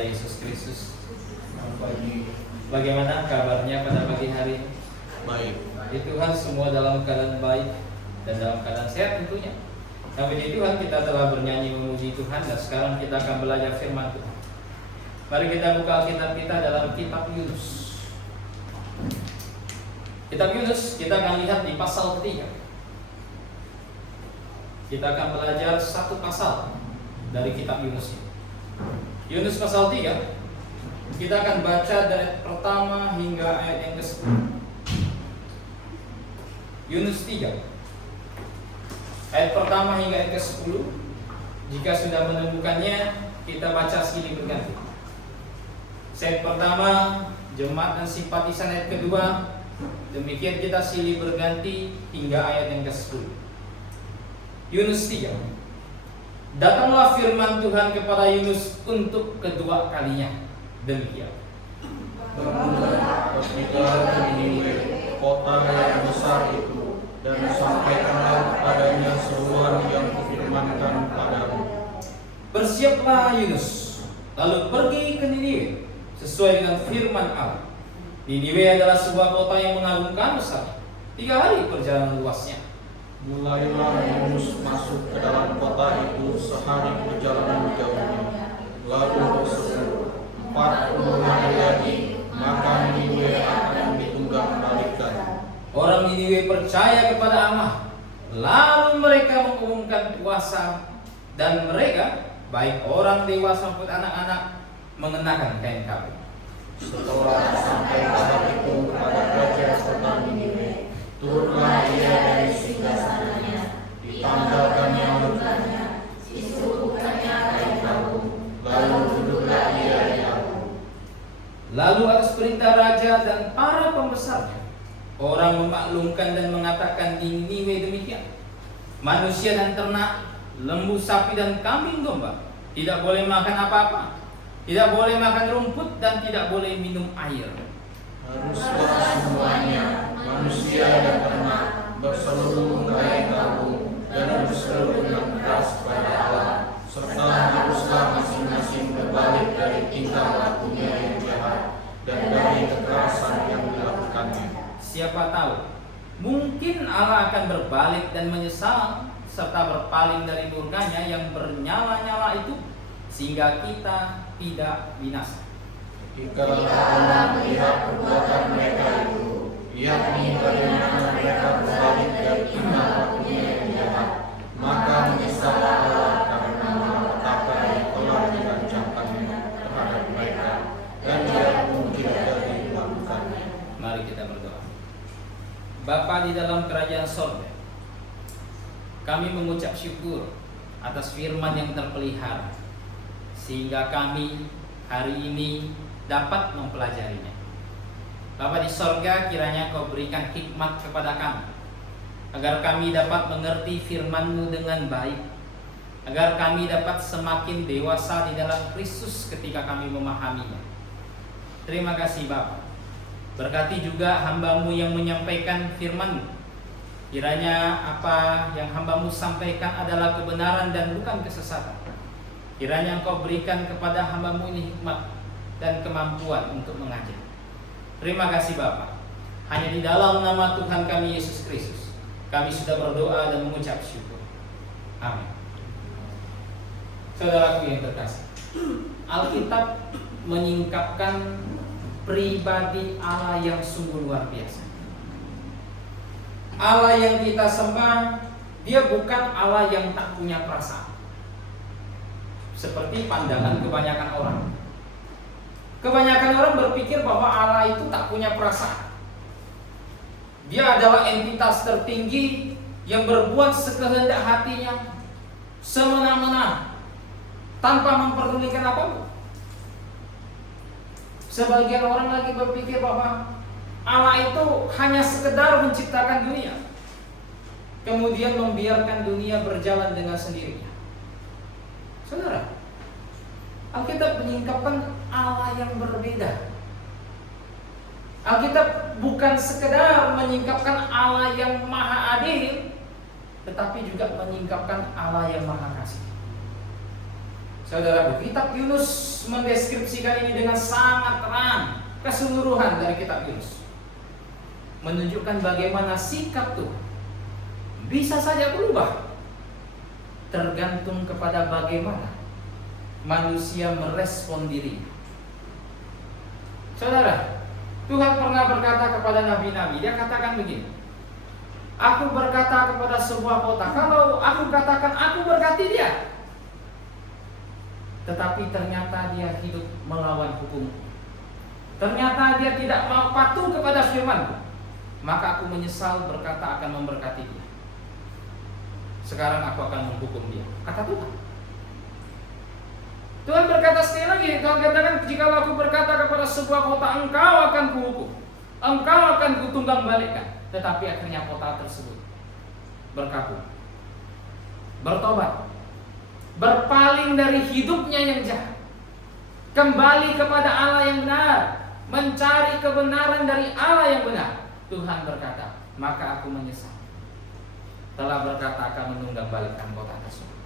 Yesus Kristus. Bagaimana kabarnya pada pagi hari ini? Baik. Di Tuhan semua dalam keadaan baik dan dalam keadaan sehat tentunya. Tapi di Tuhan kita telah bernyanyi memuji Tuhan, dan sekarang kita akan belajar firman Tuhan. Mari kita buka Alkitab kita dalam kitab Yunus. Kitab Yunus kita akan lihat di pasal ketiga. Kita akan belajar satu pasal dari kitab Yunus ini. Yunus pasal 3. Kita akan baca dari pertama hingga ayat yang ke-10. Yunus 3 ayat pertama hingga ayat ke-10. Jika sudah menemukannya, kita baca silih berganti. Ayat pertama, jemaat dan simpatisan. Ayat kedua, demikian kita silih berganti hingga ayat yang ke-10. Yunus 3. Datanglah firman Tuhan kepada Yunus untuk kedua kalinya. Demikian. Bangunlah, pergilah ke Niniwe, kota yang besar itu, dan sampaikanlah kepadanya seruan yang kufirmankan padamu. Bersiaplah Yunus, lalu pergi ke Niniwe sesuai dengan firman Allah. Niniwe adalah sebuah kota yang mengagumkan besar, 3 hari perjalanan luasnya. Mulailah Yunus masuk ke dalam kota itu sehari perjalanan jauhnya. Lalu berseru, 40 hari lagi, maka Niniwe akan ditunggang balikan. Orang Niniwe percaya kepada Allah. Lalu mereka mengumumkan puasa, dan mereka, baik orang dewasa maupun anak-anak, mengenakan kain kafan. Setelah sampai kabar itu kepada raja kota Niniwe, turunlah ia dari singgasananya, ditanggalkannya mukanya, disuruhkannya kain kafan, lalu duduklah ia di atas. Lalu atas perintah raja dan para pembesarnya, orang memaklumkan dan mengatakan di Niniwe demikian: manusia dan ternak, lembu, sapi dan kambing domba tidak boleh makan apa-apa, tidak boleh makan rumput, dan tidak boleh minum air. Haruslah semuanya, manusia dan ternak, berseru kain kafan dan berseru dengan keras kepada Allah, serta haruslah masing-masing berbalik dari tingkah lakunya yang jahat dan dari kekerasan yang dilakukannya. Siapa tahu, mungkin Allah akan berbalik dan menyesal serta berpaling dari murkanya yang bernyala-nyala itu, sehingga kita tidak binasa. Jika Allah melihat perbuatan mereka itu, yakni bagaimana mereka berbalik dari tingkah lakunya yang jahat, maka menyesallah Allah karena malapetaka yang telah dirancangkannya terhadap mereka, dan Dia pun tidak jadi melakukannya. Mari kita berdoa. Bapa di dalam kerajaan sorga, kami mengucap syukur atas firman yang terpelihara, sehingga kami hari ini dapat mempelajarinya. Bapa di sorga, kiranya Kau berikan hikmat kepada kami, agar kami dapat mengerti firman-Mu dengan baik, agar kami dapat semakin dewasa di dalam Kristus ketika kami memahaminya. Terima kasih Bapa. Berkati juga hamba-Mu yang menyampaikan firman-Mu. Kiranya apa yang hamba-Mu sampaikan adalah kebenaran dan bukan kesesatan. Kiranya Engkau berikan kepada hamba-Mu ini hikmat dan kemampuan untuk mengajar. Terima kasih Bapa. Hanya di dalam nama Tuhan kami Yesus Kristus kami sudah berdoa dan mengucap syukur. Amin. Saudaraku yang terkasih, Alkitab menyingkapkan pribadi Allah yang sungguh luar biasa. Allah yang kita sembah, Dia bukan Allah yang tak punya perasaan, seperti pandangan kebanyakan orang. Kebanyakan orang berpikir bahwa Allah itu tak punya perasaan. Dia adalah entitas tertinggi yang berbuat sekehendak hatinya, semena-mena, tanpa memperdulikan apapun. Sebagian orang lagi berpikir bahwa Allah itu hanya sekedar menciptakan dunia, kemudian membiarkan dunia berjalan dengan sendirinya. Saudara, Alkitab menyingkapkan Allah yang berbeda. Alkitab bukan sekedar menyingkapkan Allah yang maha adil, tetapi juga menyingkapkan Allah yang maha kasih. Saudaraku, kitab Yunus mendeskripsikan ini dengan sangat terang. Keseluruhan dari kitab Yunus menunjukkan bagaimana sikap Tuhan bisa saja berubah, tergantung kepada bagaimana manusia merespon dirinya. Saudara, Tuhan pernah berkata kepada nabi-nabi, dia katakan begini, aku berkata kepada sebuah kota, kalau aku katakan aku berkati dia, tetapi ternyata dia hidup melawan hukum, ternyata dia tidak mau patuh kepada firman-Ku, maka aku menyesal berkata akan memberkati dia. Sekarang aku akan menghukum dia, kata Tuhan. Tuhan berkata sekali lagi, Tuhan katakan, jika aku berkata kepada sebuah kota, engkau akan kuhukum, engkau akan kutunggang balikkan, tetapi akhirnya kota tersebut berkabung, bertobat, berpaling dari hidupnya yang jahat, kembali kepada Allah yang benar, mencari kebenaran dari Allah yang benar. Tuhan berkata, maka aku menyesal telah berkata akan menunggang balikkan kota tersebut,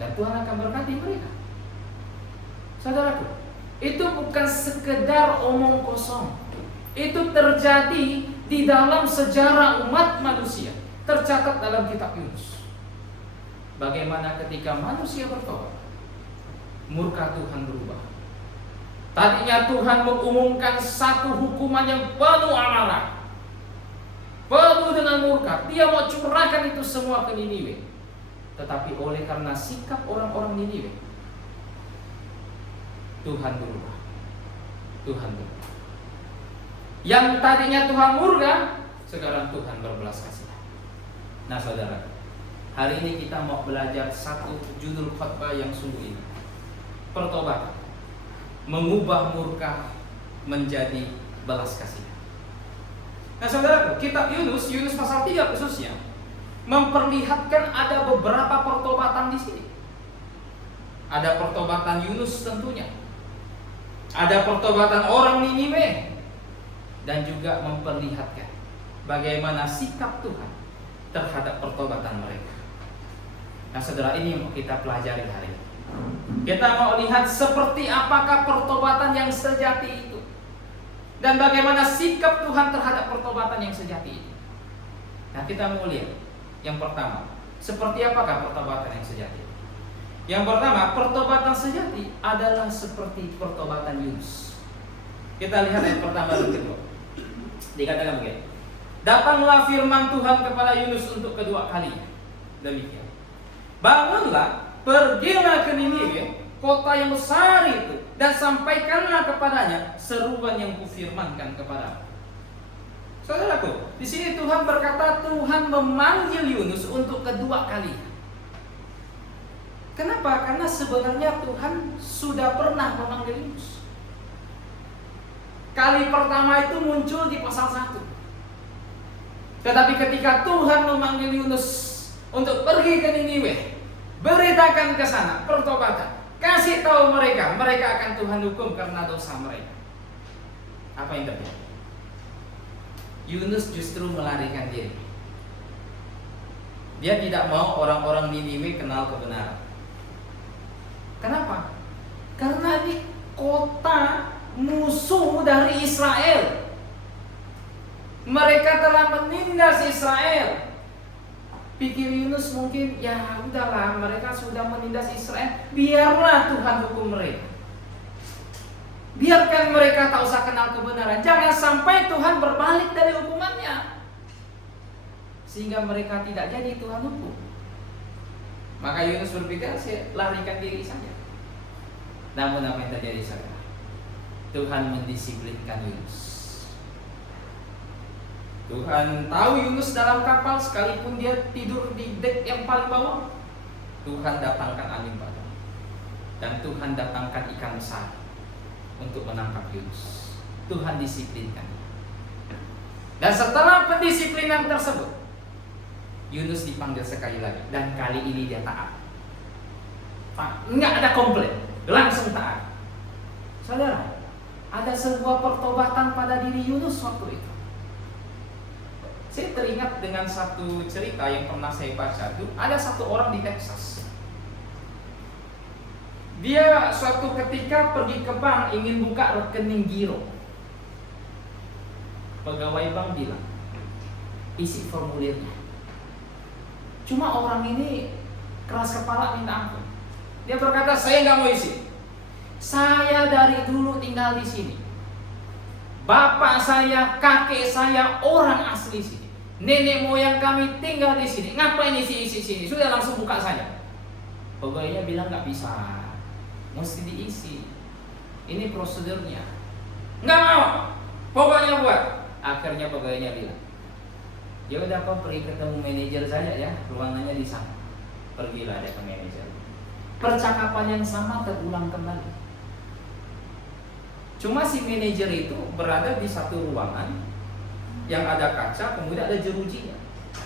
dan Tuhan akan berkati mereka. Saudaraku, itu bukan sekedar omong kosong. Itu terjadi di dalam sejarah umat manusia, tercatat dalam kitab Yunus. Bagaimana ketika manusia bertobat, murka Tuhan berubah. Tadinya Tuhan mengumumkan satu hukuman yang penuh amarah, penuh dengan murka. Dia mau curahkan itu semua ke Niniwe. Tetapi oleh karena sikap orang-orang Niniwe, Tuhan berubah. Tuhan berubah. Yang tadinya Tuhan murka, sekarang Tuhan berbelas kasihan. Nah saudara, hari ini kita mau belajar satu judul khotbah yang sungguh indah. Pertobatan, mengubah murka menjadi belas kasihan. Nah saudaraku, kitab Yunus pasal 3 khususnya memperlihatkan ada beberapa pertobatan di sini. Ada pertobatan Yunus tentunya, ada pertobatan orang Niniwe, dan juga memperlihatkan bagaimana sikap Tuhan terhadap pertobatan mereka. Nah saudara, ini yang kita pelajari hari ini. Kita mau lihat seperti apakah pertobatan yang sejati itu, dan bagaimana sikap Tuhan terhadap pertobatan yang sejati itu. Nah kita mau lihat yang pertama, seperti apakah pertobatan yang sejati. Yang pertama, pertobatan sejati adalah seperti pertobatan Yunus. Kita lihat yang pertama dan kedua. Dikatakan begini, datanglah firman Tuhan kepada Yunus untuk kedua kalinya. Demikian, bangunlah, pergilah ke Niniwe, kota yang besar itu, dan sampaikanlah kepadanya seruan yang kufirmankan kepadamu. Saudaraku, di sini Tuhan berkata, Tuhan memanggil Yunus untuk kedua kalinya. Kenapa? Karena sebenarnya Tuhan sudah pernah memanggil Yunus. Kali pertama itu muncul di pasal 1. Tetapi ketika Tuhan memanggil Yunus untuk pergi ke Niniwe, beritakan ke sana pertobatan, kasih tahu mereka akan Tuhan hukum karena dosa mereka. Apa yang terjadi? Yunus justru melarikan diri. Dia tidak mau orang-orang Niniwe kenal kebenaran. Kenapa? Karena ini kota musuh dari Israel. Mereka telah menindas Israel. Pikir Yunus mungkin, ya udahlah, mereka sudah menindas Israel, biarlah Tuhan hukum mereka. Biarkan mereka tak usah kenal kebenaran. Jangan sampai Tuhan berbalik dari hukumannya, sehingga mereka tidak jadi Tuhan hukum. Maka Yunus berpikir, saya larikan diri saja. Namun apa yang terjadi sekarang? Tuhan mendisiplinkan Yunus. Tuhan tahu Yunus dalam kapal, sekalipun dia tidur di dek yang paling bawah, Tuhan datangkan angin badai, dan Tuhan datangkan ikan besar untuk menangkap Yunus. Tuhan disiplinkan. Dan setelah pendisiplinan tersebut, Yunus dipanggil sekali lagi, dan kali ini dia taat. Enggak ada komplain, langsung taat. Saudara, ada sebuah pertobatan pada diri Yunus waktu itu. Saya teringat dengan satu cerita yang pernah saya baca. Ada satu orang di Texas. Dia suatu ketika pergi ke bank ingin buka rekening giro. Pegawai bank bilang, isi formulirnya. Cuma orang ini keras kepala minta ampun. Dia berkata, saya nggak mau isi. Saya dari dulu tinggal di sini. Bapak saya, kakek saya orang asli sini. Nenek moyang kami tinggal di sini. Ngapain isi sini? Sudah langsung buka saja. Pegawainya bilang nggak bisa, mesti diisi. Ini prosedurnya. Nggak mau. Pokoknya buat. Akhirnya pegawainya bilang, ya udah kau pergi ketemu manajer saja ya, ruangannya di sana. Pergilah dia ke manajer. Percakapan yang sama terulang kembali. Cuma si manajer itu berada di satu ruangan yang ada kaca, kemudian ada jerujinya.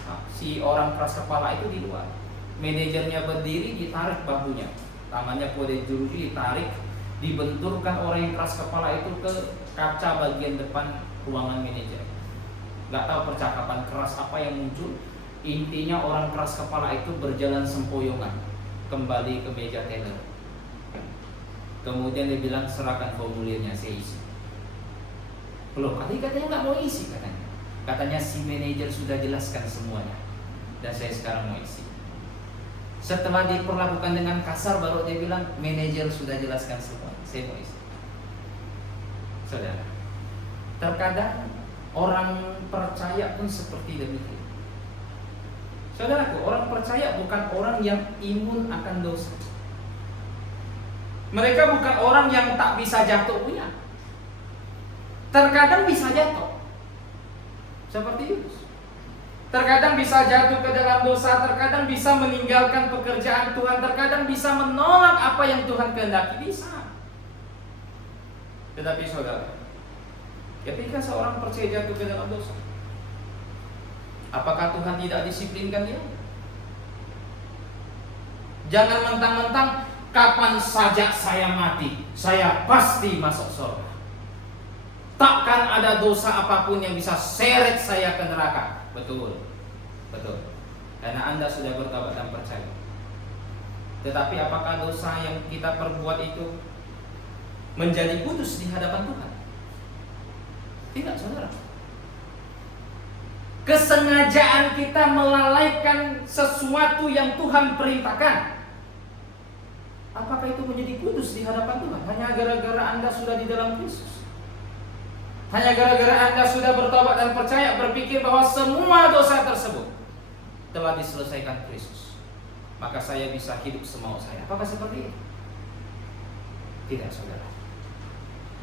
Nah, si orang keras kepala itu di luar. Manajernya berdiri, ditarik bahunya. Tangannya pada jeruji ditarik, dibenturkan orang yang keras kepala itu ke kaca bagian depan ruangan manajer. Gak tahu percakapan keras apa yang muncul. Intinya orang keras kepala itu berjalan sempoyongan kembali ke meja teller. Kemudian dia bilang, serahkan formulirnya, saya isi. Belum, katanya nggak mau isi katanya. Katanya si manajer sudah jelaskan semuanya dan saya sekarang mau isi. Setelah diperlakukan dengan kasar, baru dia bilang, manajer sudah jelaskan semua, saya mau isi. Saudara, terkadang orang percaya pun seperti demikian. Saudaraku, orang percaya bukan orang yang imun akan dosa. Mereka bukan orang yang tak bisa jatuh punya. Terkadang bisa jatuh, seperti Yunus. Terkadang bisa jatuh ke dalam dosa, terkadang bisa meninggalkan pekerjaan Tuhan, terkadang bisa menolak apa yang Tuhan kehendaki, bisa. Tetapi saudara, ketika seorang percaya jatuh ke dalam dosa, apakah Tuhan tidak disiplinkan dia? Jangan mentang-mentang kapan saja saya mati, saya pasti masuk surga. Takkan ada dosa apapun yang bisa seret saya ke neraka. Betul, betul. Karena Anda sudah bertobat dan percaya. Tetapi apakah dosa yang kita perbuat itu menjadi kudus di hadapan Tuhan? Tidak, saudara. Kesengajaan kita melalaikan sesuatu yang Tuhan perintahkan, apakah itu menjadi kudus di hadapan Tuhan? Hanya gara-gara Anda sudah di dalam Kristus. Hanya gara-gara Anda sudah bertobat dan percaya, berpikir bahwa semua dosa tersebut telah diselesaikan Kristus, maka saya bisa hidup semau saya. Apakah seperti itu? Tidak, saudara.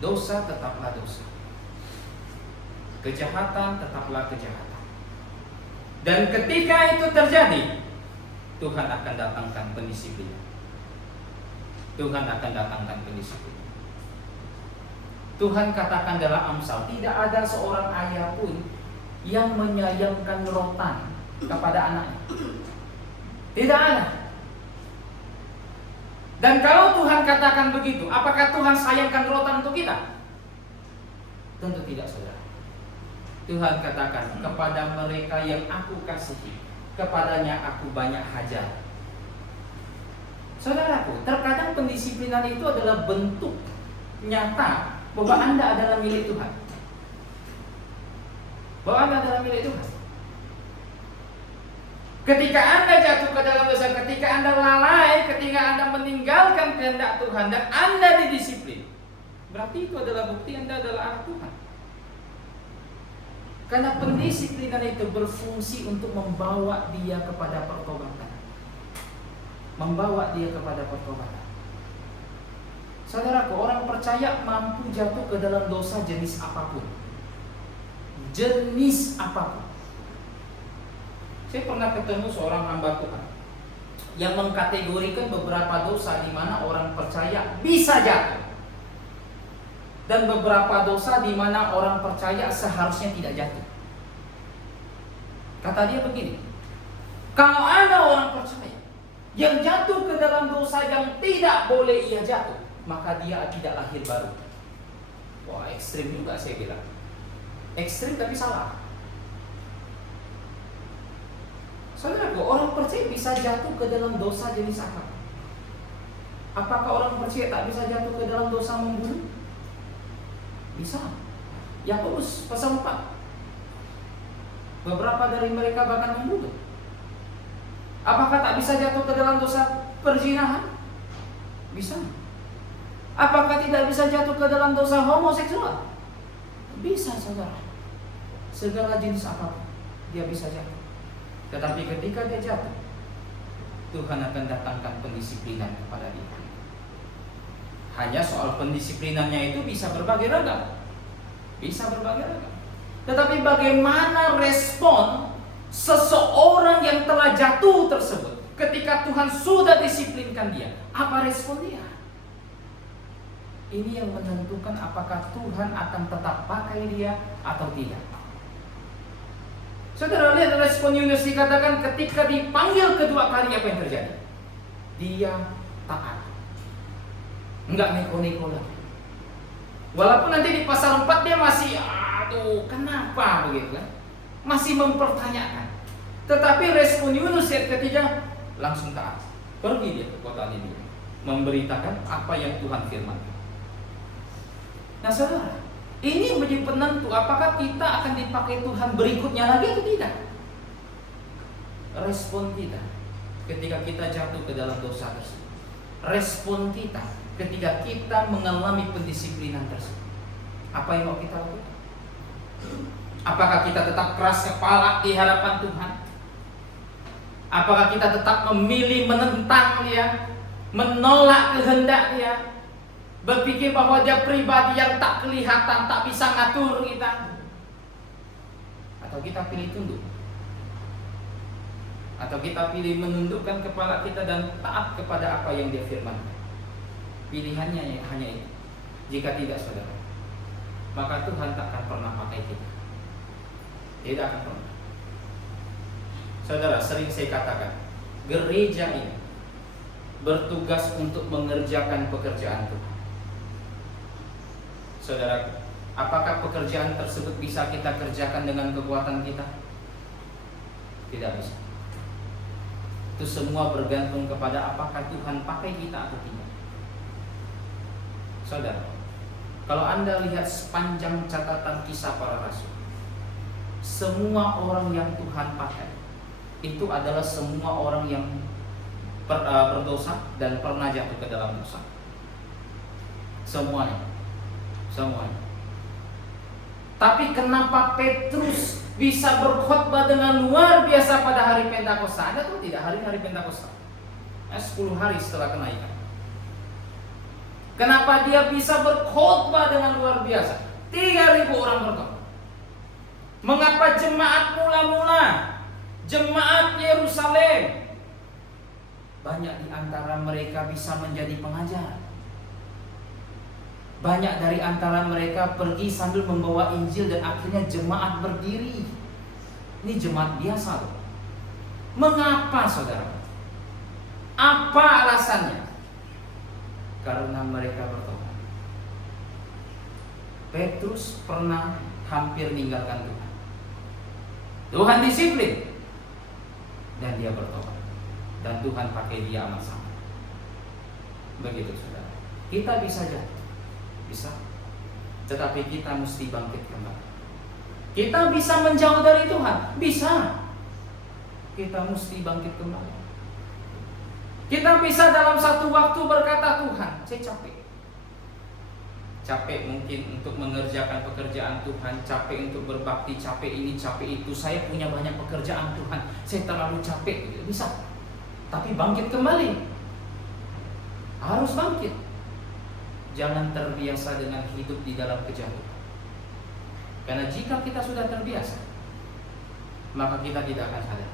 Dosa tetaplah dosa. Kejahatan tetaplah kejahatan. Dan ketika itu terjadi, Tuhan akan datangkan pendisiplinan. Tuhan akan datangkan pendisiplinan. Tuhan katakan dalam Amsal, tidak ada seorang ayah pun yang menyayangkan rotan kepada anaknya. Tidak ada. Dan kalau Tuhan katakan begitu, apakah Tuhan sayangkan rotan untuk kita? Tentu tidak, saudara. Tuhan katakan, kepada mereka yang aku kasihi, kepadanya aku banyak hajar. Saudaraku, terkadang pendisiplinan itu adalah bentuk nyata bahwa Anda adalah milik Tuhan. Bahwa Anda adalah milik Tuhan. Ketika Anda jatuh ke dalam dosa, ketika Anda lalai, ketika Anda meninggalkan kehendak Tuhan dan Anda didisiplin, berarti itu adalah bukti Anda adalah anak Tuhan. Karena pendisiplinan itu berfungsi untuk membawa dia kepada pertobatan. Membawa dia kepada pertobatan. Saudaraku, orang percaya mampu jatuh ke dalam dosa jenis apapun. Jenis apapun. Saya pernah ketemu seorang hamba Tuhan yang mengkategorikan beberapa dosa di mana orang percaya bisa jatuh, dan beberapa dosa di mana orang percaya seharusnya tidak jatuh. Kata dia begini, kalau ada orang percaya yang jatuh ke dalam dosa yang tidak boleh ia jatuh, maka dia tidak lahir baru. Wah, ekstrim juga saya bilang. Ekstrim tapi salah. Saudara, orang percaya bisa jatuh ke dalam dosa jenis apa? Apakah orang percaya tak bisa jatuh ke dalam dosa membunuh? Bisa. Yakobus pasal 4. Beberapa dari mereka bahkan membunuh. Apakah tak bisa jatuh ke dalam dosa perzinahan? Bisa. Apakah tidak bisa jatuh ke dalam dosa homoseksual? Bisa, saudara. Segala jenis apapun dia bisa jatuh. Tetapi ketika dia jatuh, Tuhan akan datangkan pendisiplinan kepada dia. Hanya soal pendisiplinannya itu bisa berbagai ragam. Bisa berbagai ragam. Tetapi bagaimana respon seseorang yang telah jatuh tersebut ketika Tuhan sudah disiplinkan dia? Apa respon dia? Ini yang menentukan apakah Tuhan akan tetap pakai dia atau tidak. Saudara lihat respon Yunus, dikatakan ketika dipanggil kedua kali apa yang terjadi? Dia taat. Enggak neko-neko lagi. Walaupun nanti di pasal 4 dia masih kenapa begitu kan? Masih mempertanyakan. Tetapi respon Yunus yang ketiga langsung taat. Pergi dia ke kota Niniwe, memberitakan apa yang Tuhan firmankan. Nah saudara, ini menjadi penentu apakah kita akan dipakai Tuhan berikutnya lagi atau tidak. Respon kita ketika kita jatuh ke dalam dosa tersebut. Respon kita ketika kita mengalami pendisiplinan tersebut. Apa yang mau kita lakukan? Apakah kita tetap keras kepala di hadapan Tuhan? Apakah kita tetap memilih menentang dia, menolak kehendak dia, berpikir bahwa dia pribadi yang tak kelihatan, tak bisa ngatur kita? Atau kita pilih tunduk? Atau kita pilih menundukkan kepala kita dan taat kepada apa yang dia firmankan? Pilihannya hanya itu. Jika tidak, saudara, maka Tuhan tak akan pernah pakai kita. Tidak akan pernah. Saudara, sering saya katakan, gereja ini bertugas untuk mengerjakan pekerjaan Tuhan. Saudara, apakah pekerjaan tersebut bisa kita kerjakan dengan kekuatan kita? Tidak bisa. Itu semua bergantung kepada apakah Tuhan pakai kita atau tidak. Saudara, kalau Anda lihat sepanjang catatan kisah para rasul, semua orang yang Tuhan pakai itu adalah semua orang yang berdosa dan pernah jatuh ke dalam dosa. Semuanya. Tapi kenapa Petrus bisa berkhotbah dengan luar biasa pada hari Pentakosta? Ada tuh tidak hari Pentakosta? 10 hari setelah kenaikan. Kenapa dia bisa berkhotbah dengan luar biasa? 3.000 orang berkhotbah. Mengapa jemaat mula-mula, jemaat Yerusalem, banyak di antara mereka bisa menjadi pengajar? Banyak dari antara mereka pergi sambil membawa Injil dan akhirnya jemaat berdiri. Ini jemaat biasa loh. Mengapa, saudara? Apa alasannya? Karena mereka bertobat. Petrus pernah hampir meninggalkan Tuhan. Tuhan disiplin dan dia bertobat. Dan Tuhan pakai dia amat sangat. Begitu, saudara. Kita bisa jatuh. Bisa. Tetapi kita mesti bangkit kembali. Kita bisa menjauh dari Tuhan. Bisa. Kita mesti bangkit kembali. Kita bisa dalam satu waktu berkata, Tuhan, saya capek. Capek mungkin untuk mengerjakan pekerjaan Tuhan, capek untuk berbakti, capek ini, capek itu. Saya punya banyak pekerjaan Tuhan, saya terlalu capek. Bisa. Tapi bangkit kembali. Harus bangkit. Jangan terbiasa dengan hidup di dalam kejatuhan. Karena jika kita sudah terbiasa, maka kita tidak akan sadar.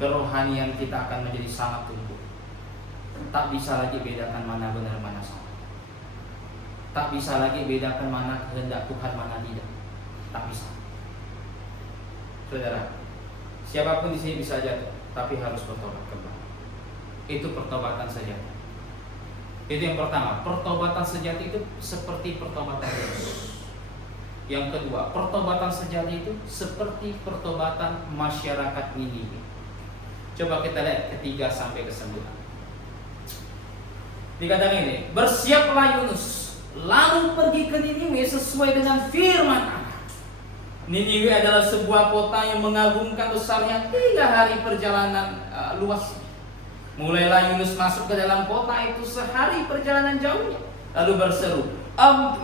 Kerohanian kita akan menjadi sangat tumbuh. Tak bisa lagi bedakan mana benar mana salah. Tak bisa lagi bedakan mana kehendak Tuhan mana tidak. Tak bisa. Saudara, siapapun di sini bisa jatuh, tapi harus bertobat kembali. Itu pertobatan sejati. Itu yang pertama. Pertobatan sejati itu seperti pertobatan Yesus. Yang kedua, pertobatan sejati itu seperti pertobatan masyarakat Niniwe. Coba kita lihat ketiga sampai ke 9. Dikatakan ini, bersiaplah Yunus, lalu pergi ke Niniwe sesuai dengan firman Allah. Niniwe adalah sebuah kota yang mengagumkan besarnya 3 hari perjalanan luasnya. Mulailah Yunus masuk ke dalam kota itu sehari perjalanan jauhnya, lalu berseru, 40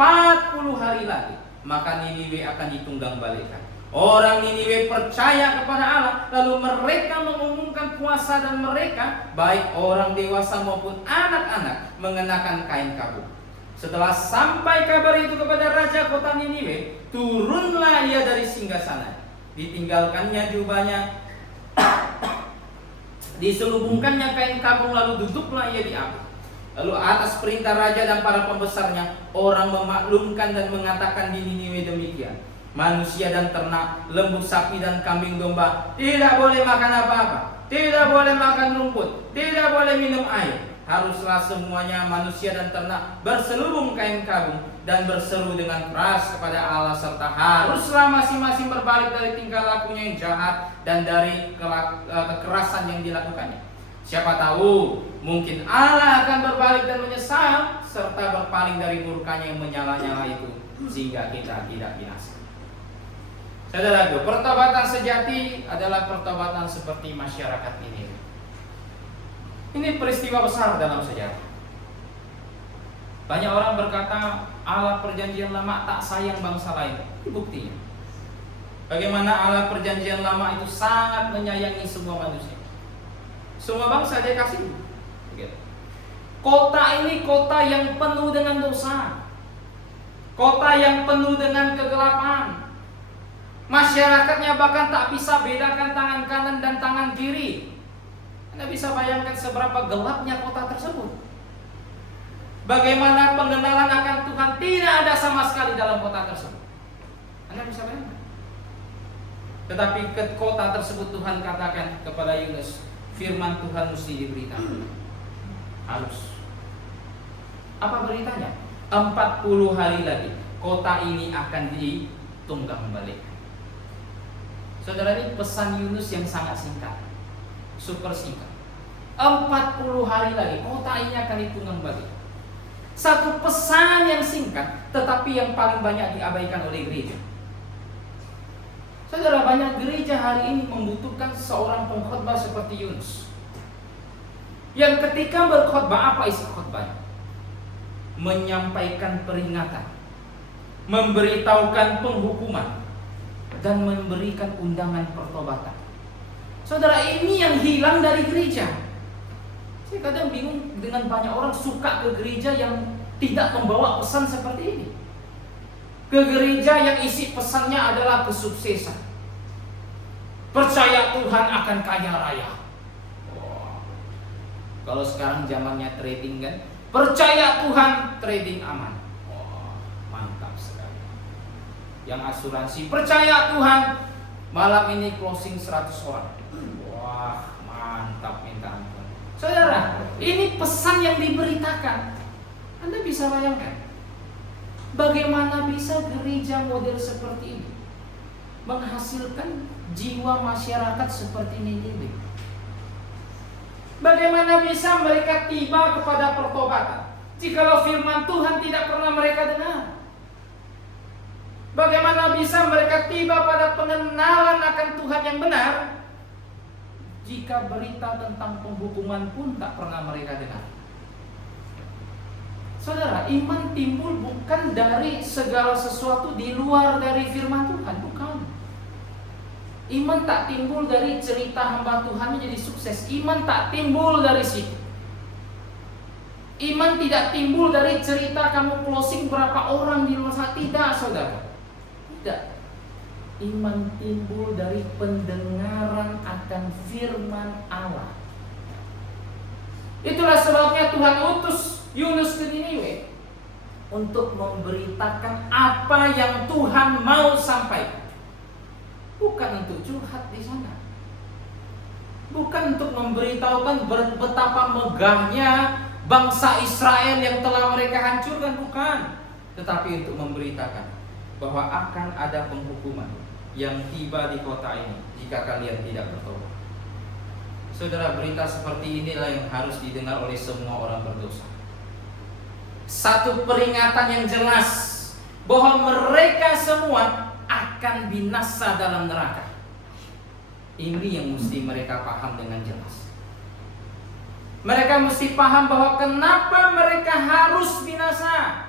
hari lagi maka Niniwe akan ditunggang balikkan. Orang Niniwe percaya kepada Allah, lalu mereka mengumumkan puasa dan mereka, baik orang dewasa maupun anak-anak, mengenakan kain kabung. Setelah sampai kabar itu kepada raja kota Niniwe, turunlah ia dari singgasana. Ditinggalkannya jubahnya, diselubungkannya kain kabung, lalu duduklah ia di api. Lalu atas perintah raja dan para pembesarnya, orang memaklumkan dan mengatakan di Niniwe demikian: manusia dan ternak, lembu, sapi dan kambing domba tidak boleh makan apa-apa, tidak boleh makan rumput, tidak boleh minum air. Haruslah semuanya, manusia dan ternak, berselubung kain kabung dan berseru dengan keras kepada Allah, serta haruslah masing-masing berbalik dari tingkah lakunya yang jahat dan dari kekerasan yang dilakukannya. Siapa tahu mungkin Allah akan berbalik dan menyesal serta berpaling dari murkanya yang menyala-nyala itu, sehingga kita tidak binasa. Saudaraku, pertobatan sejati adalah pertobatan seperti masyarakat ini. Ini peristiwa besar dalam sejarah. Banyak orang berkata Allah perjanjian lama tak sayang bangsa lain. Ini buktinya. Bagaimana Allah perjanjian lama itu sangat menyayangi semua manusia. Semua bangsa dia kasih. Kota ini kota yang penuh dengan dosa. Kota yang penuh dengan kegelapan. Masyarakatnya bahkan tak bisa bedakan tangan kanan dan tangan kiri. Anda bisa bayangkan seberapa gelapnya kota tersebut. Bagaimana pengenalan akan Tuhan tidak ada sama sekali dalam kota tersebut. Anda bisa bayangkan. Tetapi ke kota tersebut Tuhan katakan kepada Yunus, firman Tuhan mesti diberitakan. Harus. Apa beritanya? 40 hari lagi kota ini akan ditunggang balik. Saudara, ini pesan Yunus yang sangat singkat, super singkat. 40 hari lagi kota ini akan ditunggang balik. Satu pesan yang singkat, tetapi yang paling banyak diabaikan oleh gereja. Saudara, banyak gereja hari ini membutuhkan seorang pengkhotbah seperti Yunus, yang ketika berkhotbah, apa isi khotbahnya? Menyampaikan peringatan, memberitahukan penghukuman, dan memberikan undangan pertobatan. Saudara, ini yang hilang dari gereja. Saya kadang bingung dengan banyak orang suka ke gereja yang tidak membawa pesan seperti ini. Ke gereja yang isi pesannya adalah kesuksesan. Percaya Tuhan akan kaya raya. Wow. Kalau sekarang zamannya trading kan, percaya Tuhan trading aman. Wow, mantap sekali. Yang asuransi, percaya Tuhan malam ini closing 100 orang. Wah, mantap minta ampun. Saudara, ini pesan yang diberitakan. Anda bisa bayangkan bagaimana bisa gereja model seperti ini menghasilkan jiwa masyarakat seperti ini. Bagaimana bisa mereka tiba kepada pertobatan jikalau firman Tuhan tidak pernah mereka dengar? Bagaimana bisa mereka tiba pada pengenalan akan Tuhan yang benar jika berita tentang penghukuman pun tak pernah mereka dengar? Saudara, iman timbul bukan dari segala sesuatu di luar dari firman Tuhan, bukan. Iman tak timbul dari cerita hamba Tuhan menjadi sukses. Iman tak timbul dari situ. Iman tidak timbul dari cerita kamu closing berapa orang di luar sana. Tidak, saudara. Tidak. Iman timbul dari pendengaran akan firman Allah. Itulah sebabnya Tuhan utus Yunus ke Niniwe untuk memberitakan apa yang Tuhan mau sampaikan. Bukan untuk curhat di sana. Bukan untuk memberitahukan betapa megahnya bangsa Israel yang telah mereka hancurkan, bukan. Tetapi untuk memberitakan bahwa akan ada penghukuman yang tiba di kota ini jika kalian tidak bertobat. Saudara, berita seperti inilah yang harus didengar oleh semua orang berdosa. satu peringatan yang jelas bahwa mereka semua akan binasa dalam neraka. Ini yang mesti mereka paham dengan jelas. Mereka mesti paham bahwa kenapa mereka harus binasa.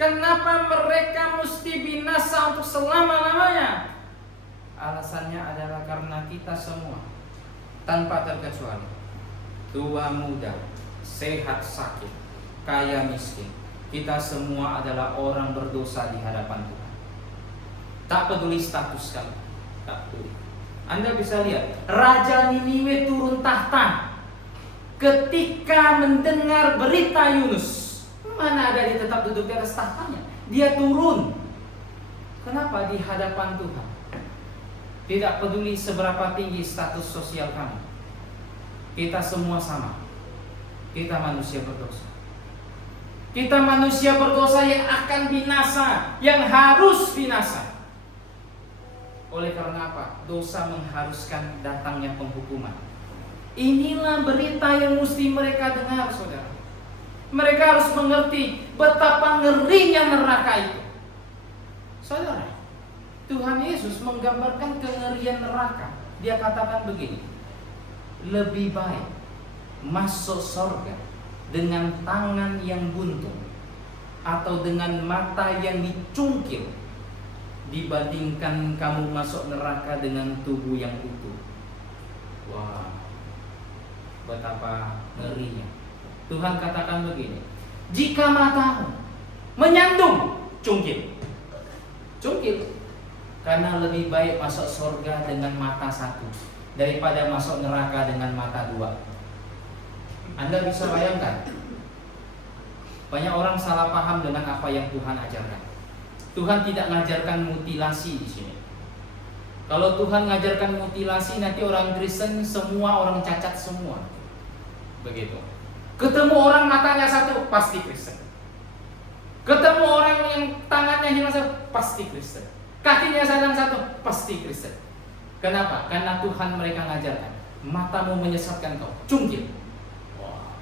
Kenapa mereka mesti binasa untuk selama-lamanya? Alasannya adalah karena kita semua tanpa terkecuali, tua muda, sehat sakit, kaya miskin, kita semua adalah orang berdosa di hadapan Tuhan. Tak peduli status kamu, tak peduli. Anda bisa lihat Raja Niniwe turun tahta ketika mendengar berita Yunus. Mana ada dia tetap duduk di atas tahtanya? Dia turun. Kenapa? Di hadapan Tuhan. Tidak peduli seberapa tinggi status sosial kamu, kita semua sama. Kita manusia berdosa. Kita manusia berdosa yang akan binasa, yang harus binasa. Oleh karena apa? Dosa mengharuskan datangnya penghukuman. Inilah berita yang mesti mereka dengar, saudara. Mereka harus mengerti betapa ngerinya neraka itu. Saudara, Tuhan Yesus menggambarkan kengerian neraka. Dia katakan begini, lebih baik masuk surga dengan tangan yang buntung atau dengan mata yang dicungkil dibandingkan kamu masuk neraka dengan tubuh yang utuh. Wah, betapa ngerinya. Tuhan katakan begini, jika matamu menyandung, cungkil. Cungkil. Karena lebih baik masuk surga dengan mata satu daripada masuk neraka dengan mata dua. Anda bisa bayangkan, banyak orang salah paham dengan apa yang Tuhan ajarkan. Tuhan tidak mengajarkan mutilasi di sini. Kalau Tuhan mengajarkan mutilasi, nanti orang Kristen semua orang cacat semua. Begitu. Ketemu orang matanya satu, pasti Kristen. Ketemu orang yang tangannya hilang satu, pasti Kristen. Kakinya sadang satu, pasti Kristen. Kenapa? Karena Tuhan mereka mengajarkan, matamu menyesatkan kau, cungkil. Wow.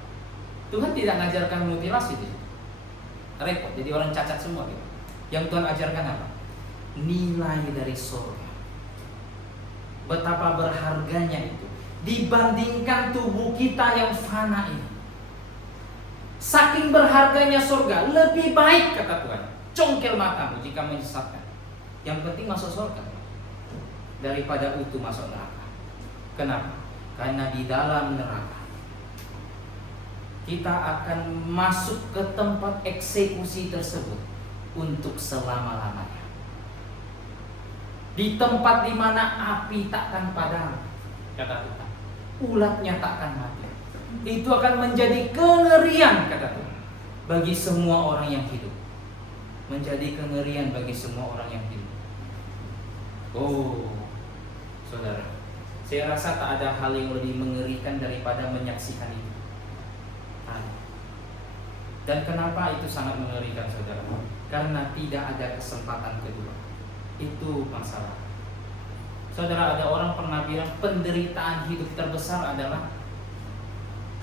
Tuhan tidak mengajarkan mutilasi. Repot, jadi orang cacat semua gitu. Yang Tuhan ajarkan apa? Nilai dari surga. Betapa berharganya itu dibandingkan tubuh kita yang fana ini. Saking berharganya surga, lebih baik kata Tuhan, congkel matamu jika menyesatkan. Yang penting masuk surga daripada utuh masuk neraka. Kenapa? Karena di dalam neraka kita akan masuk ke tempat eksekusi tersebut untuk selama-lamanya. Di tempat di mana api takkan padam, kata Tuhan. Ulatnya takkan mati. Itu akan menjadi kengerian, kata Tuhan, bagi semua orang yang hidup. Menjadi kengerian bagi semua orang yang hidup. Oh, saudara, saya rasa tak ada hal yang lebih mengerikan daripada menyaksikan itu. Dan kenapa itu sangat mengerikan, saudara? Karena tidak ada kesempatan kedua. Itu masalah. Saudara, ada orang pernah bilang penderitaan hidup terbesar adalah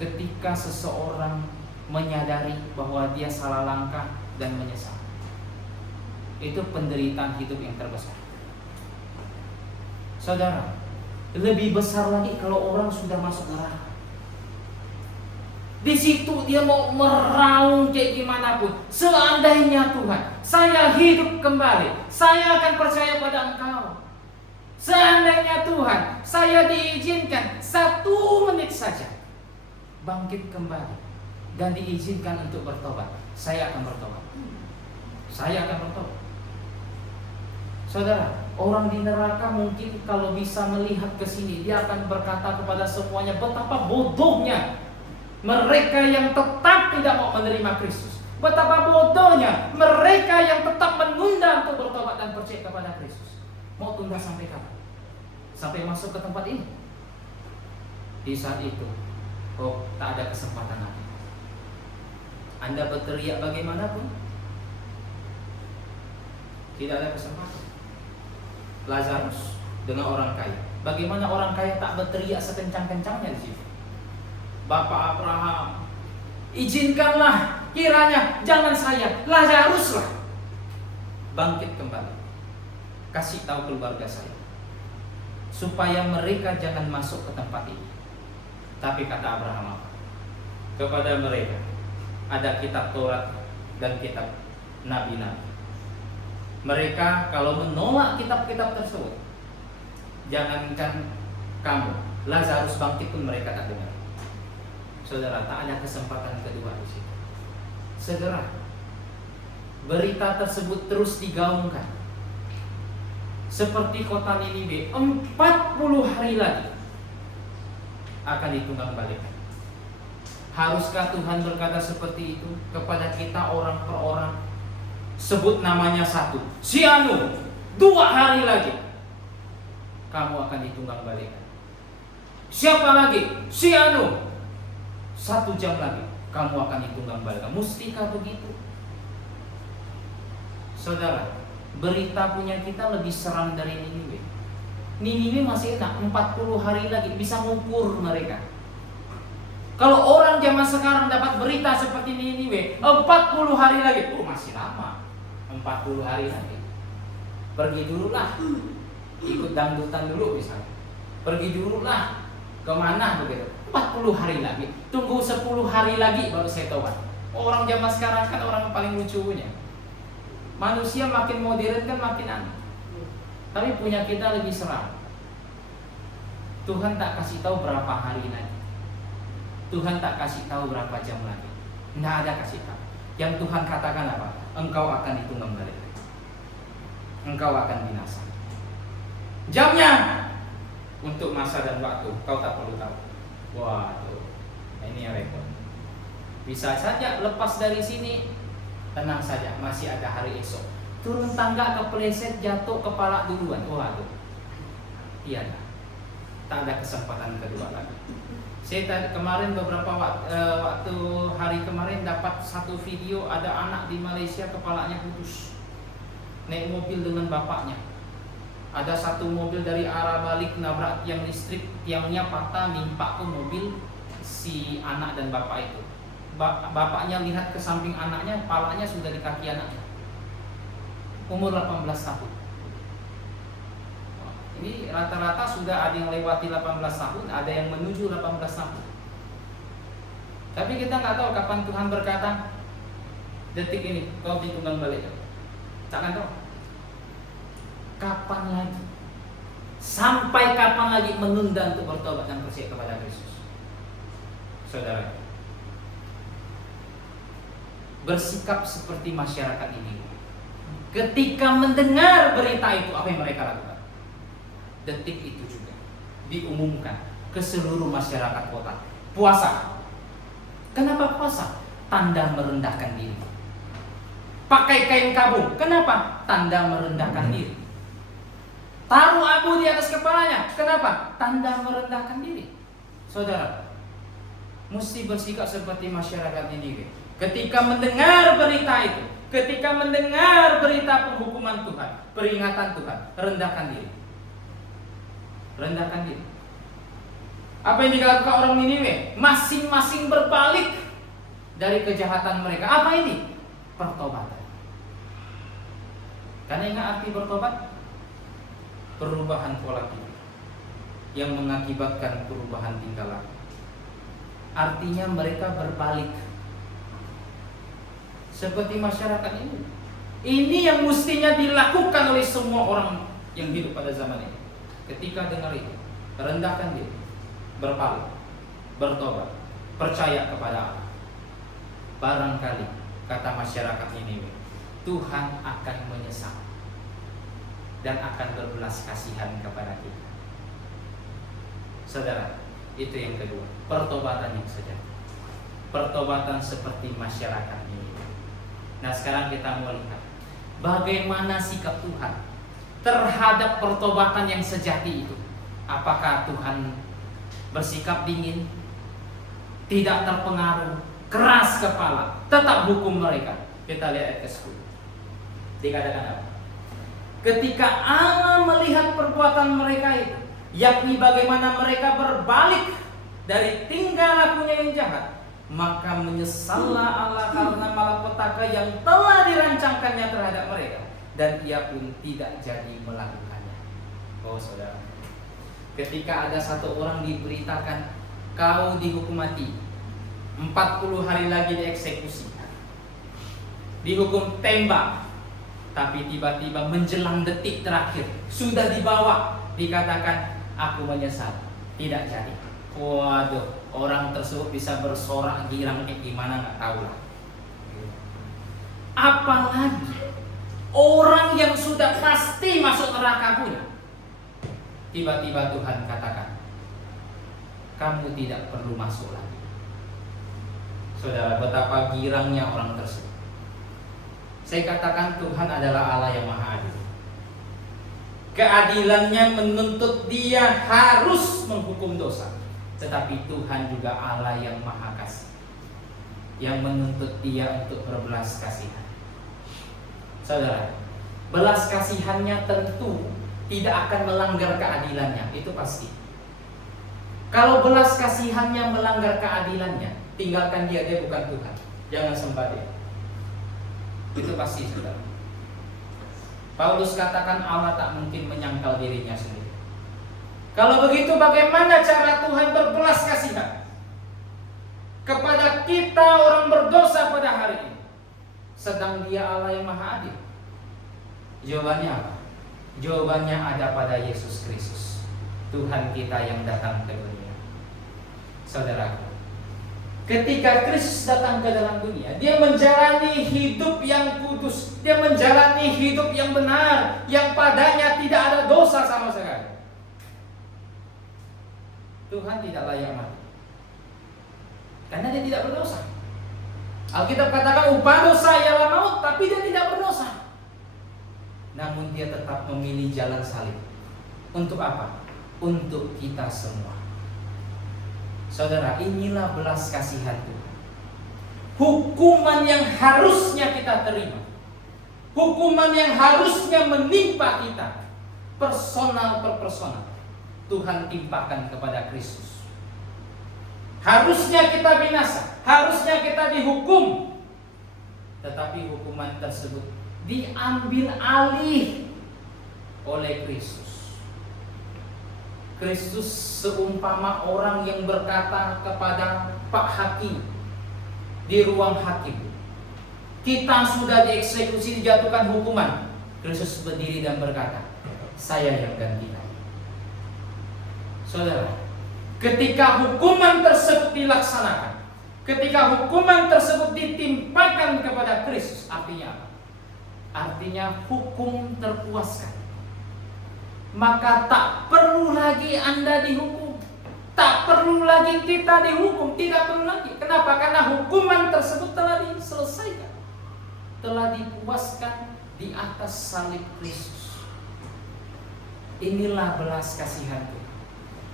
ketika seseorang menyadari bahwa dia salah langkah dan menyesal. Itu penderitaan hidup yang terbesar. Saudara, lebih besar lagi kalau orang sudah masuk neraka. Di situ dia mau meraung kayak gimana pun. Seandainya Tuhan, saya hidup kembali, saya akan percaya pada Engkau. Seandainya Tuhan, saya diizinkan 1 menit saja bangkit kembali dan diizinkan untuk bertobat, saya akan bertobat. Saya akan bertobat. Saudara, orang di neraka mungkin kalau bisa melihat ke sini, dia akan berkata kepada semuanya, betapa bodohnya mereka yang tetap tidak mau menerima Kristus. Betapa bodohnya mereka yang tetap menunda untuk bertobat dan percaya kepada Kristus. Mau tunda sampai kapan? Sampai masuk ke tempat ini? Di saat itu, oh, tak ada kesempatan lagi. Anda berteriak bagaimanapun, tidak ada kesempatan. Lazarus dengan orang kaya, bagaimana orang kaya tak berteriak sekencang-kencangnya di situ? Bapak Abraham, izinkanlah kiranya jangan saya, Lazaruslah bangkit kembali. Kasih tahu keluarga saya supaya mereka jangan masuk ke tempat ini. Tapi kata Abraham apa? Kepada mereka ada kitab Taurat dan kitab nabi-nabi. Mereka kalau menolak kitab-kitab tersebut, jangankan kamu, Lazarus bangkit pun mereka tak dengar. Saudara, tak ada kesempatan kedua di situ. Segera berita tersebut terus digaungkan. Seperti kota Niniwe, 40 hari lagi akan ditunggang balik. Haruskah Tuhan berkata seperti itu kepada kita orang per orang? Sebut namanya satu, si anu, 2 hari lagi kamu akan ditunggang balik. Siapa lagi? Si anu, 1 jam lagi kamu akan ditunggang balik. Mustikah begitu? Saudara, berita punya kita lebih seram dari Niniwe. Niniwe masih enak, 40 hari lagi bisa ngukur mereka. Kalau orang zaman sekarang dapat berita seperti Niniwe, 40 hari lagi, masih lama. 40 hari lagi. Pergi dulu lah, ikut dangdutan dulu misalnya. Pergi dulu lah, kemana begitu. 40 hari lagi, tunggu 10 hari lagi baru saya tobat. Orang zaman sekarang kan orang paling lucunya. Manusia makin modern kan makin aneh. Tapi punya kita lebih seram. Tuhan tak kasih tahu berapa hari lagi. Tuhan tak kasih tahu berapa jam lagi. Nggak ada kasih tahu. Yang Tuhan katakan apa? Engkau akan ditunggang balik. Engkau akan binasa. Jamnya untuk masa dan waktu kau tak perlu tahu. Waduh, ini yang repot. Bisa saja lepas dari sini, tenang saja, masih ada hari esok. Turun tangga kepleset, jatuh kepala duluan. Waduh, iya, tak ada kesempatan kedua lagi. Saya kemarin beberapa waktu hari kemarin dapat satu video, ada anak di Malaysia kepalanya putus, naik mobil dengan bapaknya. Ada satu mobil dari arah balik nabrak tiang listrik, tiangnya patah nimpa ke mobil si anak dan bapak itu. Bapaknya lihat ke samping anaknya, kepalanya sudah di kaki anaknya. Umur 18 tahun. Ini rata-rata sudah ada yang lewati 18 tahun, ada yang menuju 18 tahun. Tapi kita nggak tahu kapan Tuhan berkata, detik ini kau ditunggang balik. Takkan tahu. Kapan lagi? Sampai kapan lagi menunda untuk bertobat dan percaya kepada Kristus? Saudara, bersikap seperti masyarakat ini. Ketika mendengar berita itu, apa yang mereka lakukan? Detik itu juga diumumkan ke seluruh masyarakat kota. Puasa. Kenapa puasa? Tanda merendahkan diri. Pakai kain kabung. Kenapa? Tanda merendahkan diri. Taruh abu di atas kepalanya. Kenapa? Tanda merendahkan diri. Saudara, mesti bersikap seperti masyarakat ini. Ketika mendengar berita itu, ketika mendengar berita penghukuman Tuhan, peringatan Tuhan, rendahkan diri. Rendahkan diri. Apa yang dilakukan orang Niniwe? Masing-masing berbalik dari kejahatan mereka. Apa ini? Pertobatan. Karena ingat arti bertobat? Perubahan pola pikir yang mengakibatkan perubahan tingkah laku. Artinya mereka berbalik. Seperti masyarakat ini. Ini yang mestinya dilakukan oleh semua orang yang hidup pada zaman ini. Ketika dengar itu, rendahkan diri, berbalik, bertobat, percaya kepada Allah. Barangkali, kata masyarakat ini, Tuhan akan menyesal dan akan berbelas kasihan kepada kita. Saudara, itu yang kedua, pertobatan yang sejati. Pertobatan seperti masyarakat ini. Nah, sekarang kita mau lihat bagaimana sikap Tuhan terhadap pertobatan yang sejati itu. Apakah Tuhan bersikap dingin, tidak terpengaruh, keras kepala, tetap hukum mereka? Kita lihat ayat ke-10. Dikatakan apa? Ketika Allah melihat perbuatan mereka itu, yakni bagaimana mereka berbalik dari tingkah lakunya yang jahat, maka menyesallah Allah karena malapetaka yang telah dirancangkannya terhadap mereka, dan ia pun tidak jadi melakukannya. Oh saudara, ketika ada satu orang diberitakan kau dihukum mati, 40 hari lagi dieksekusi, dihukum tembak, tapi tiba-tiba menjelang detik terakhir sudah dibawa, dikatakan aku menyesal, tidak jadi. Waduh, orang tersebut bisa bersorak girang gimana nggak tahu lah. Apalagi orang yang sudah pasti masuk neraka punya, tiba-tiba Tuhan katakan kamu tidak perlu masuk lagi. Saudara, betapa girangnya orang tersebut. Saya katakan Tuhan adalah Allah yang maha adil. Keadilannya menuntut dia harus menghukum dosa. Tetapi Tuhan juga Allah yang maha kasih, yang menuntut dia untuk berbelas kasihan. Saudara, belas kasihannya tentu tidak akan melanggar keadilannya, itu pasti. Kalau belas kasihannya melanggar keadilannya, tinggalkan dia bukan Tuhan. Jangan sembah dia. Itu pasti, saudara. Paulus katakan Allah tak mungkin menyangkal dirinya sendiri. Kalau begitu bagaimana cara Tuhan berbelas kasihan kepada kita orang berdosa pada hari ini, sedang dia Allah yang maha adil? Jawabannya apa? Jawabannya ada pada Yesus Kristus, Tuhan kita yang datang ke dunia. Saudaraku, ketika Kristus datang ke dalam dunia, dia menjalani hidup yang kudus, dia menjalani hidup yang benar, yang padanya tidak ada dosa sama sekali. Tuhan tidak layak mati karena dia tidak berdosa. Alkitab katakan upah dosa ialah maut, tapi dia tidak berdosa. Namun dia tetap memilih jalan salib. Untuk apa? Untuk kita semua. Saudara, inilah belas kasihan Tuhan. Hukuman yang harusnya kita terima, hukuman yang harusnya menimpa kita, personal per personal, Tuhan timpakan kepada Kristus. Harusnya kita binasa, harusnya kita dihukum, tetapi hukuman tersebut diambil alih oleh Kristus. Kristus seumpama orang yang berkata kepada Pak Hakim di ruang hakim, kita sudah dieksekusi, dijatuhkan hukuman. Kristus berdiri dan berkata, saya yang gantikan. Saudara, ketika hukuman tersebut dilaksanakan, ketika hukuman tersebut ditimpakan kepada Kristus, artinya apa? Artinya hukum terpuaskan. Maka tak perlu lagi Anda dihukum, tak perlu lagi kita dihukum, tidak perlu lagi. Kenapa? Karena hukuman tersebut telah diselesaikan, telah dipuaskan di atas salib Kristus. Inilah belas kasihan Tuhan.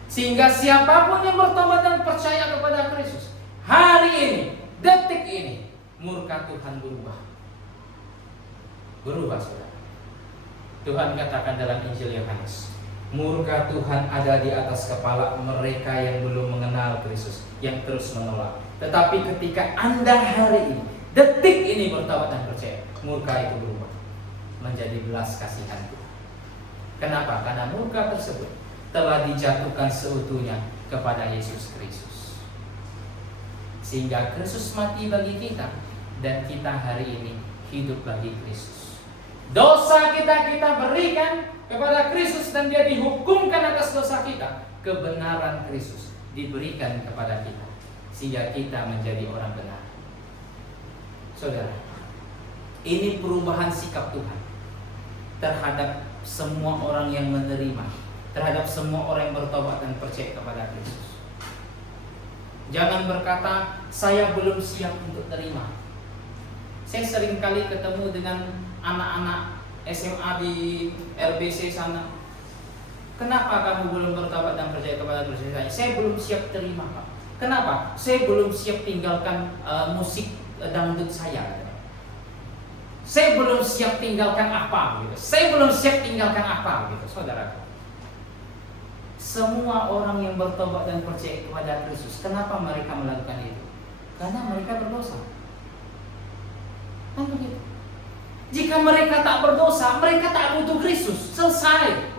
Sehingga siapapun yang bertobat dan percaya kepada Kristus, hari ini, detik ini, murka Tuhan berubah. Berubah, saudara. Tuhan katakan dalam Injil Yohanes, murka Tuhan ada di atas kepala mereka yang belum mengenal Kristus, yang terus menolak. Tetapi ketika Anda hari ini, detik ini bertobat dan percaya, murka itu berubah menjadi belas kasihan Tuhan. Kenapa? Karena murka tersebut telah dijatuhkan seutuhnya kepada Yesus Kristus. Sehingga Kristus mati bagi kita, dan kita hari ini hidup bagi Kristus. Dosa kita berikan kepada Kristus, dan dia dihukumkan atas dosa kita. Kebenaran Kristus diberikan kepada kita, sehingga kita menjadi orang benar. Saudara, ini perubahan sikap Tuhan terhadap semua orang yang menerima, terhadap semua orang yang bertobat dan percaya kepada Kristus. Jangan berkata, saya belum siap untuk terima. Saya sering kali ketemu dengan anak-anak SMA di RBC sana. Kenapa kamu belum bertobat dan percaya kepada Kristus? Saya belum siap terima, Pak. Kenapa? Saya belum siap tinggalkan musik dangdut saya. Saya belum siap tinggalkan apa gitu. Saya belum siap tinggalkan apa gitu, saudara. Semua orang yang bertobat dan percaya kepada Kristus, kenapa mereka melakukan itu? Karena mereka berdosa. Kan begitu. Jika mereka tak berdosa, mereka tak butuh Kristus. Selesai.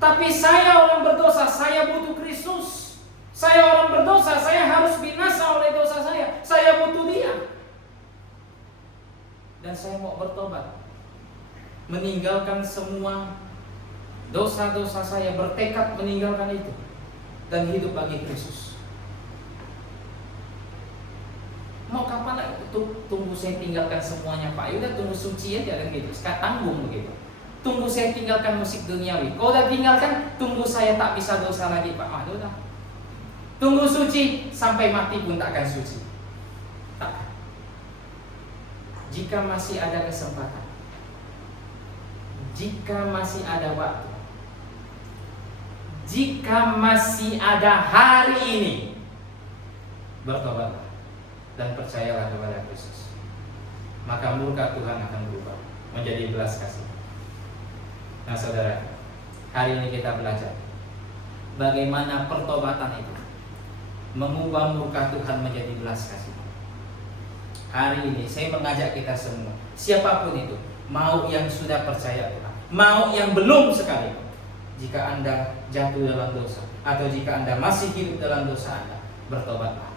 Tapi saya orang berdosa, saya butuh Kristus. Saya orang berdosa, saya harus binasa oleh dosa saya. Saya butuh Dia. Dan saya mau bertobat, meninggalkan semua dosa-dosa saya, bertekad meninggalkan itu dan hidup bagi Kristus. Mau kapan tunggu saya tinggalkan semuanya Pak? Yaudah tunggu suci aja kan gitu. Sekarang tanggung begitu. Tunggu saya tinggalkan musik duniawi. Kalau udah tinggalkan, tunggu saya tak bisa dosa lagi Pak. Ah, udah. Tunggu suci sampai mati pun tak akan suci. Tak. Jika masih ada kesempatan, jika masih ada waktu, jika masih ada hari ini, bertobatlah dan percayalah kepada Kristus. Maka murka Tuhan akan berubah menjadi belas kasih. Nah saudara, hari ini kita belajar bagaimana pertobatan itu mengubah murka Tuhan menjadi belas kasih. Hari ini saya mengajak kita semua, siapapun itu, mau yang sudah percaya Tuhan, mau yang belum sekalipun, jika Anda jatuh dalam dosa atau jika Anda masih hidup dalam dosa Anda, bertobatlah.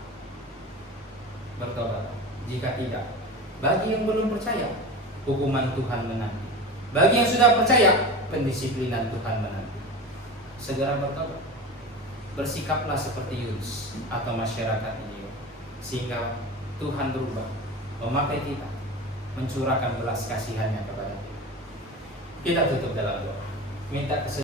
Bertobatlah. Jika tidak, bagi yang belum percaya, hukuman Tuhan menanti. Bagi yang sudah percaya, pendisiplinan Tuhan menanti. Segera bertobat. Bersikaplah seperti Yunus atau masyarakat ini, sehingga Tuhan berubah, memakai kita, mencurahkan belas kasihannya kepada kita. Kita tutup dalam doa. Minta